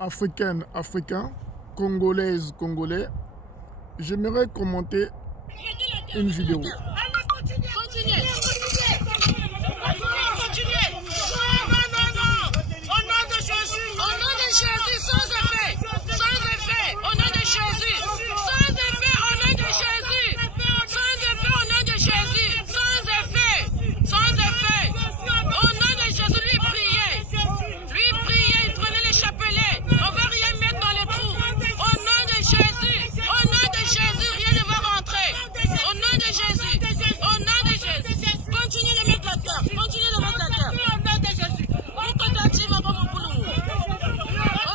africaine, africain, congolaise, congolais, j'aimerais commenter une vidéo. Continuez. Au nom de Jésus. Au nom de Jésus, sans effet. Sans effet. Au nom de Jésus. Sans effet, au nom de Jésus. Sans effet, au nom de Jésus. Sans effet. Sans effet. Au nom de Jésus, lui priez. Lui priez, il prenait les chapelets. On va rien mettre dans les trous. Au nom de Jésus. Au nom de Jésus, rien ne va rentrer. Au nom de Jésus. Au nom de Jésus. Continuez de mettre la terre. Continuez de mettre la terre. Au nom de Jésus. Au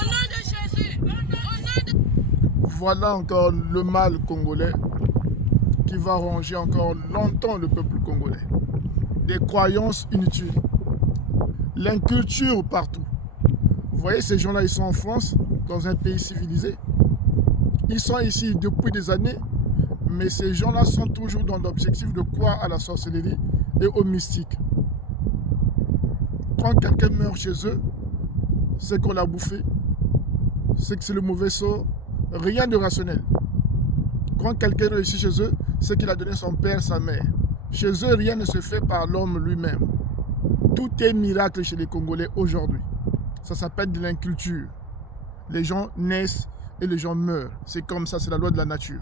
nom de Jésus. Au nom de... Voilà encore le mal congolais qui va ronger encore longtemps le peuple congolais. Des croyances inutiles, l'inculture partout. Vous voyez, ces gens-là, ils sont en France, dans un pays civilisé. Ils sont ici depuis des années, mais ces gens-là sont toujours dans l'objectif de croire à la sorcellerie et au mystique. Quand quelqu'un meurt chez eux, c'est qu'on l'a bouffé, c'est que c'est le mauvais sort, rien de rationnel. Quand quelqu'un réussit chez eux, c'est qu'il a donné son père, sa mère. Chez eux, rien ne se fait par l'homme lui-même. Tout est miracle chez les Congolais aujourd'hui. Ça s'appelle de l'inculture. Les gens naissent et les gens meurent. C'est comme ça, c'est la loi de la nature.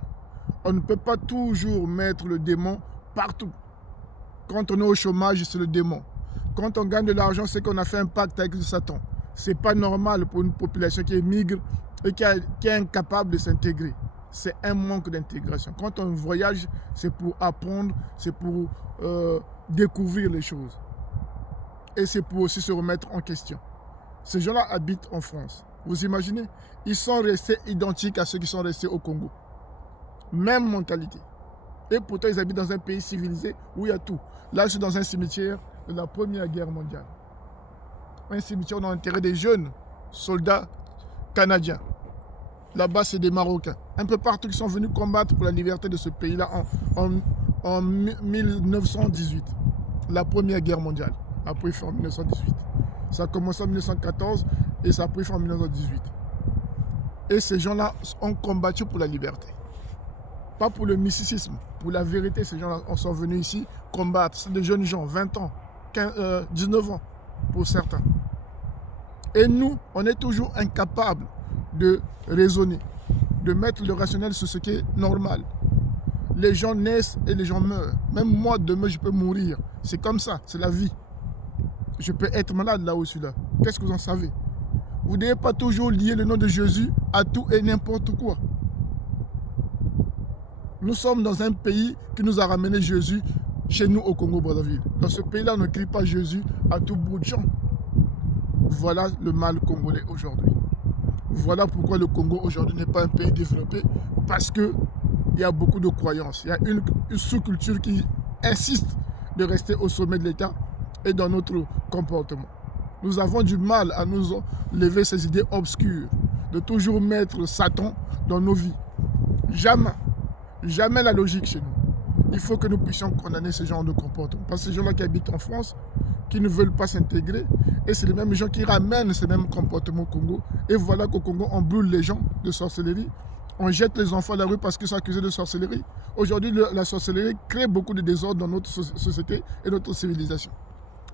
On ne peut pas toujours mettre le démon partout. Quand on est au chômage, c'est le démon. Quand on gagne de l'argent, c'est qu'on a fait un pacte avec Satan. Ce n'est pas normal pour une population qui émigre et qui est incapable de s'intégrer. C'est un manque d'intégration. Quand on voyage, c'est pour apprendre, c'est pour découvrir les choses. Et c'est pour aussi se remettre en question. Ces gens-là habitent en France. Vous imaginez? Ils sont restés identiques à ceux qui sont restés au Congo. Même mentalité. Et pourtant, ils habitent dans un pays civilisé où il y a tout. Là, je suis dans un cimetière de la Première Guerre mondiale. Un cimetière où on a enterré des jeunes soldats canadiens. Là-bas, c'est des Marocains. Un peu partout qui sont venus combattre pour la liberté de ce pays-là en 1918. La Première Guerre mondiale a pris fin en 1918. Ça a commencé en 1914 et ça a pris fin en 1918. Et ces gens-là ont combattu pour la liberté. Pas pour le mysticisme, pour la vérité. Ces gens-là sont venus ici combattre. C'est des jeunes gens, 20 ans, 19 ans pour certains. Et nous, on est toujours incapables de raisonner, de mettre le rationnel sur ce qui est normal. Les gens naissent et les gens meurent. Même moi, demain, je peux mourir. C'est comme ça, c'est la vie. Je peux être malade là où je suis là. Qu'est-ce que vous en savez? Vous ne devez pas toujours lier le nom de Jésus à tout et n'importe quoi. Nous sommes dans un pays qui nous a ramené Jésus chez nous au Congo-Brazzaville. Dans ce pays-là, on ne crie pas Jésus à tout bout de champ. Voilà le mal congolais aujourd'hui. Voilà pourquoi le Congo aujourd'hui n'est pas un pays développé, parce qu'il y a beaucoup de croyances. Il y a une sous-culture qui insiste de rester au sommet de l'État et dans notre comportement. Nous avons du mal à nous lever ces idées obscures, de toujours mettre Satan dans nos vies. Jamais, jamais la logique chez nous. Il faut que nous puissions condamner ce genre de comportement. Parce que ces gens-là qui habitent en France, qui ne veulent pas s'intégrer, et c'est les mêmes gens qui ramènent ces mêmes comportements au Congo. Et voilà qu'au Congo, on brûle les gens de sorcellerie, on jette les enfants à la rue parce qu'ils sont accusés de sorcellerie. Aujourd'hui, la sorcellerie crée beaucoup de désordre dans notre société et notre civilisation.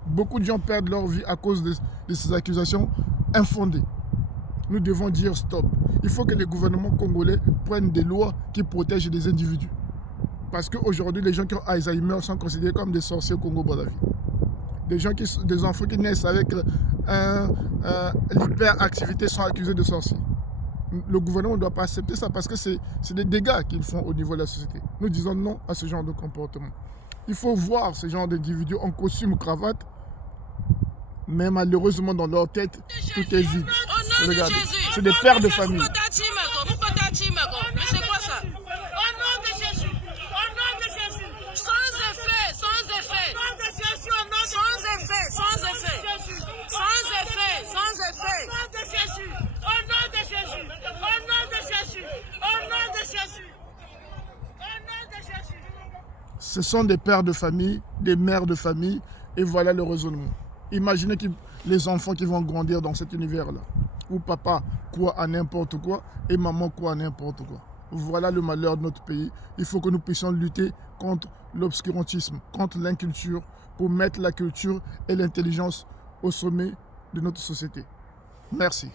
Beaucoup de gens perdent leur vie à cause de ces accusations infondées. Nous devons dire stop. Il faut que les gouvernements congolais prennent des lois qui protègent les individus. Parce qu'aujourd'hui, les gens qui ont Alzheimer sont considérés comme des sorciers au Congo-Brazzaville. Des enfants qui naissent avec l'hyperactivité sont accusés de sorciers. Le gouvernement ne doit pas accepter ça parce que c'est des dégâts qu'ils font au niveau de la société. Nous disons non à ce genre de comportement. Il faut voir ce genre d'individus en costume, cravate, mais malheureusement dans leur tête, tout est vide. Regardez, c'est des pères de famille. Mais c'est quoi ça? Au nom de Jésus. Au nom de Jésus. Sans effet, sans effet. Au nom de Jésus, au nom de sans effet, sans effet. Sans effet, sans effet. Au nom de Jésus. Au nom de Jésus. Au nom de Jésus. Au nom de Jésus. Au nom de Jésus. Ce sont des pères de famille, des mères de famille, et voilà le raisonnement. Imaginez les enfants qui vont grandir dans cet univers-là. où papa croit à n'importe quoi et maman croit à n'importe quoi. Voilà le malheur de notre pays. Il faut que nous puissions lutter contre l'obscurantisme, contre l'inculture, pour mettre la culture et l'intelligence au sommet de notre société. Merci.